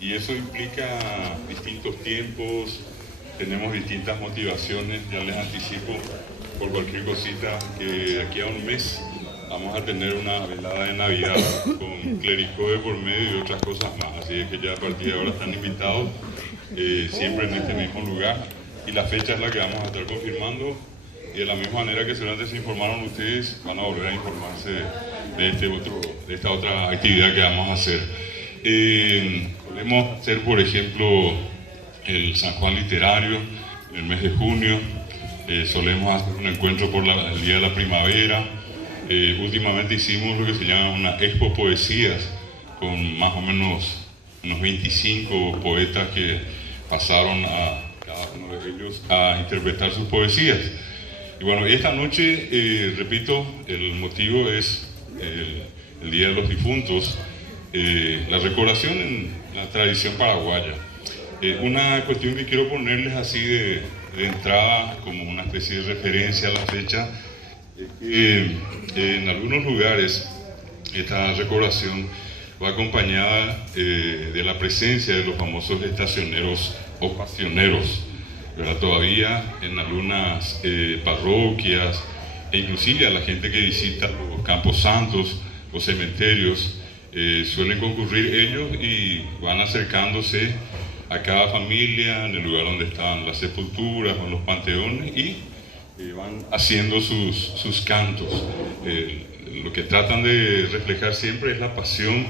y eso implica distintos tiempos, tenemos distintas motivaciones. Ya les anticipo por cualquier cosita que de aquí a un mes vamos a tener una velada de Navidad con clericó de por medio y otras cosas más, así es que ya a partir de ahora están invitados, siempre en este mismo lugar, y la fecha es la que vamos a estar confirmando, y de la misma manera que seguramente se informaron ustedes, van a volver a informarse de esta otra actividad que vamos a hacer. Podemos hacer, por ejemplo, el San Juan Literario en el mes de junio, solemos hacer un encuentro por el Día de la Primavera. Últimamente hicimos lo que se llama una Expo Poesías, con más o menos unos 25 poetas que pasaron a cada uno de ellos a interpretar sus poesías. Y bueno, esta noche, repito, el motivo es el Día de los Difuntos, la recordación en la tradición paraguaya. Una cuestión que quiero ponerles así de entrada como una especie de referencia a la fecha, en algunos lugares esta recordación va acompañada de la presencia de los famosos estacioneros o pasioneros, ¿verdad? Todavía en algunas parroquias e inclusive a la gente que visita los campos santos, los cementerios, suelen concurrir ellos y van acercándose a cada familia en el lugar donde están las sepulturas o en los panteones y van haciendo sus cantos. Lo que tratan de reflejar siempre es la pasión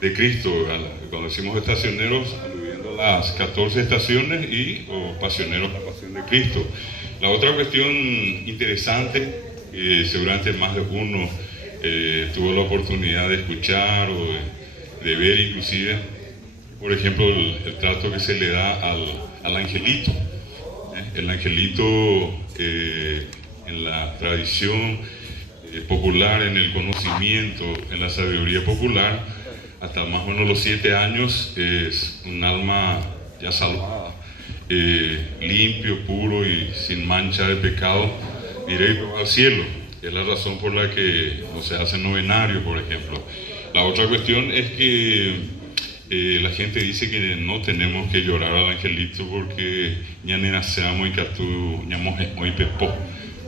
de Cristo. Cuando decimos estacioneros, aludiendo a las 14 estaciones o pasioneros, la pasión de Cristo. La otra cuestión interesante, seguramente más de uno tuvo la oportunidad de escuchar o de ver inclusive, por ejemplo, el trato que se le da al angelito. El angelito, en la tradición popular, en el conocimiento, en la sabiduría popular, hasta más o menos los 7 años es un alma ya salvada, limpio, puro y sin mancha de pecado, directo al cielo. Es la razón por la que no se hace novenario, por ejemplo. La otra cuestión es que la gente dice que no tenemos que llorar al angelito porque ya ni nacemos y catú muy pepó.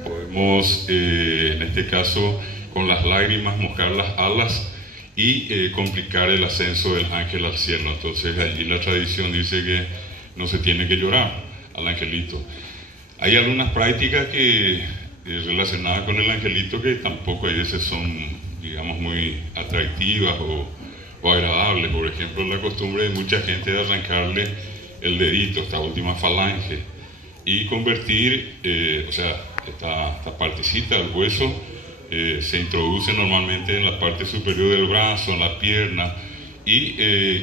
Podemos, en este caso, con las lágrimas mojar las alas y complicar el ascenso del ángel al cielo. Entonces allí la tradición dice que no se tiene que llorar al angelito. Hay algunas prácticas que relacionadas con el angelito que tampoco a veces son, digamos, muy atractivas o agradables. Por ejemplo, la costumbre de mucha gente de arrancarle el dedito, esta última falange, y convertir, o sea, esta partecita del hueso se introduce normalmente en la parte superior del brazo, en la pierna, y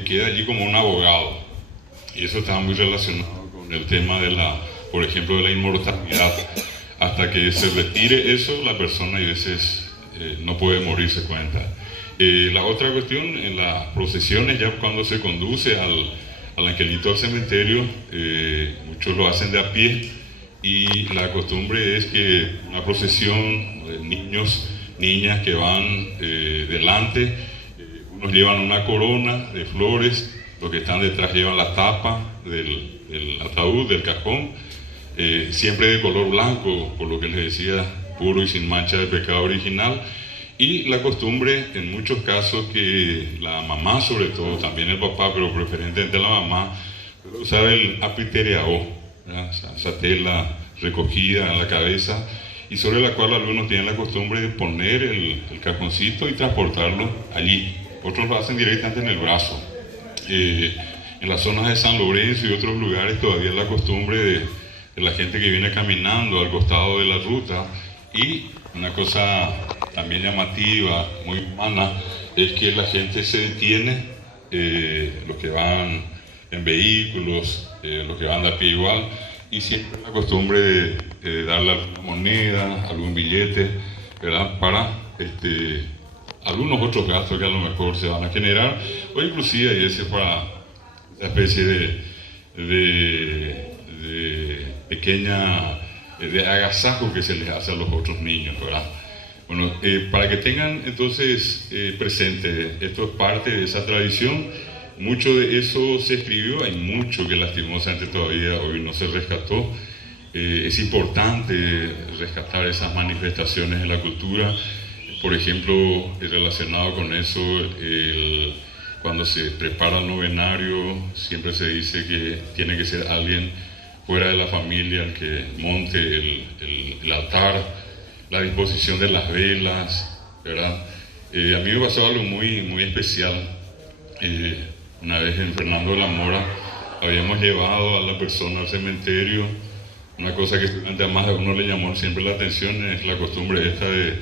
queda allí como un abogado. Y eso está muy relacionado con el tema por ejemplo, de la inmortalidad. Hasta que se retire eso, la persona a veces no puede morirse cuenta. La otra cuestión, en las procesiones, ya cuando se conduce al angelito al cementerio, muchos lo hacen de a pie, y la costumbre es que una procesión de niños, niñas que van delante, unos llevan una corona de flores, los que están detrás llevan la tapa del ataúd, del cajón, siempre de color blanco, por lo que les decía, puro y sin mancha de pecado original. Y la costumbre, en muchos casos, que la mamá, sobre todo, también el papá, pero preferentemente la mamá, usar el apitereao, esa tela recogida en la cabeza, y sobre la cual algunos tienen la costumbre de poner el cajoncito y transportarlo allí. Otros lo hacen directamente en el brazo. En las zonas de San Lorenzo y otros lugares todavía es la costumbre de la gente que viene caminando al costado de la ruta. Y una cosa también llamativa, muy humana, es que la gente se detiene, los que van en vehículos, los que van de a pie igual, y siempre la costumbre de darle alguna moneda, algún billete, ¿verdad? Para algunos otros gastos que a lo mejor se van a generar, o inclusive hay ese para esa especie de pequeña de agasajo que se les hace a los otros niños, ¿verdad? Bueno, para que tengan entonces presente, esto es parte de esa tradición, mucho de eso se escribió, hay mucho que lastimosamente todavía hoy no se rescató. Es importante rescatar esas manifestaciones en la cultura. Por ejemplo, relacionado con eso, cuando se prepara el novenario, siempre se dice que tiene que ser alguien fuera de la familia el que monte el altar, la disposición de las velas, ¿verdad? A mí me pasó algo muy especial. Una vez en Fernando de la Mora habíamos llevado a la persona al cementerio. Una cosa que a más de uno le llamó siempre la atención es la costumbre esta de,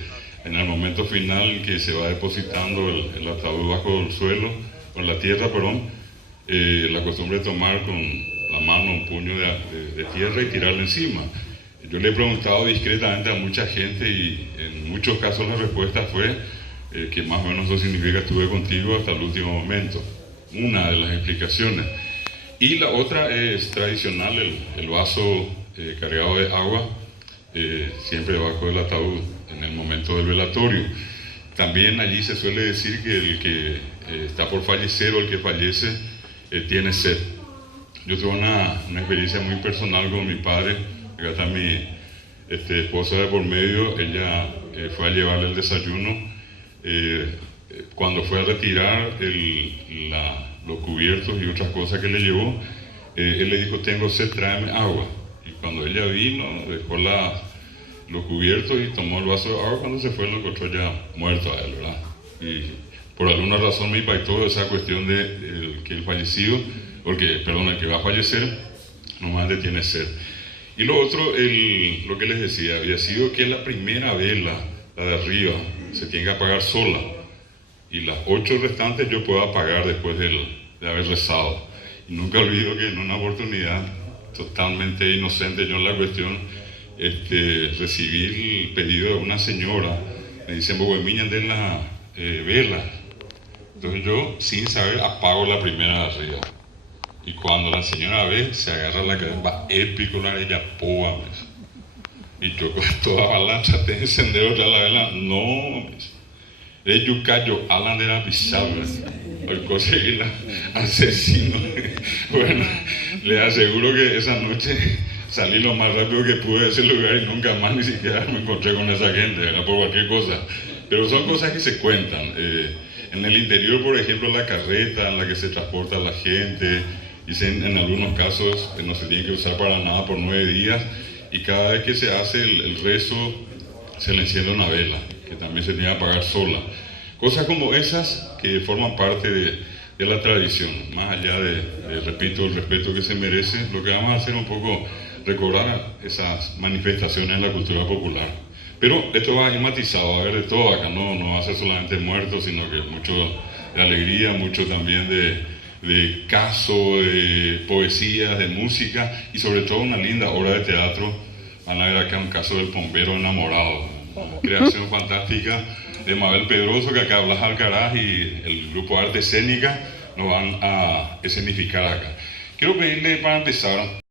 en el momento final que se va depositando el ataúd bajo el suelo, con la tierra, perdón, la costumbre de tomar con la mano un puño de tierra y tirarle encima. Yo le he preguntado discretamente a mucha gente y en muchos casos la respuesta fue que más o menos eso significa estuve contigo hasta el último momento. Una de las explicaciones. Y la otra es tradicional, el vaso cargado de agua, siempre debajo del ataúd en el momento del velatorio. También allí se suele decir que el que está por fallecer o el que fallece tiene sed. Yo tuve una experiencia muy personal con mi padre. Acá está mi esposa de por medio. Ella fue a llevarle el desayuno. Cuando fue a retirar los cubiertos y otras cosas que le llevó, él le dijo: tengo sed, tráeme agua. Y cuando ella vino, dejó los cubiertos y tomó el vaso de agua. Cuando se fue, lo encontró ya muerto a él, ¿verdad? Y por alguna razón me impactó esa cuestión de que el fallecido, el que va a fallecer, normalmente tiene sed. Y lo otro, lo que les decía, había sido que la primera vela, la de arriba, se tiene que apagar sola. Y las 8 restantes yo puedo apagar después de haber rezado. Y nunca olvido que en una oportunidad totalmente inocente yo en la cuestión, recibí el pedido de una señora. Me dicen: Bohemian, den la vela. Entonces yo, sin saber, apago la primera de arriba. Y cuando la señora ve, se agarra la cabeza, va épico, ella poa. Y yo con toda balanza traté de encender otra la vela. No, ellos cayó Alan de la pisada, el conseguir asesino. Bueno, les aseguro que esa noche salí lo más rápido que pude de ese lugar y nunca más ni siquiera me encontré con esa gente, ¿verdad? Por cualquier cosa. Pero son cosas que se cuentan. En el interior, por ejemplo, la carreta en la que se transporta la gente, dicen en algunos casos no se tiene que usar para nada por 9 días, y cada vez que se hace el rezo se le enciende una vela, que también se tiene que apagar sola. Cosas como esas que forman parte de la tradición, más allá repito, el respeto que se merece. Lo que vamos a hacer un poco recordar esas manifestaciones en la cultura popular. Pero esto va a ir matizado, va a haber de todo acá, no va a ser solamente muertos, sino que mucho de alegría, mucho también de caso, de poesías, de música y sobre todo una linda obra de teatro. Van a ver acá un caso del bombero enamorado, una creación fantástica de Mabel Pedroso, que acá Blas Alcaraz y el grupo Arte Escénica nos van a escenificar acá. Quiero pedirle para empezar